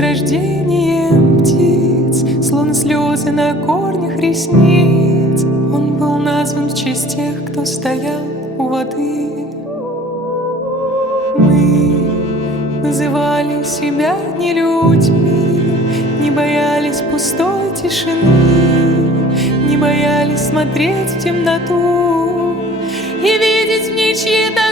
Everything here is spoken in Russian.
рождением птиц, словно слезы на корнях ресниц. Он был назван в честь тех, кто стоял у воды. Мы называли себя не людьми, не боялись пустой тишины, не боялись смотреть в темноту и видеть в ней чьи-то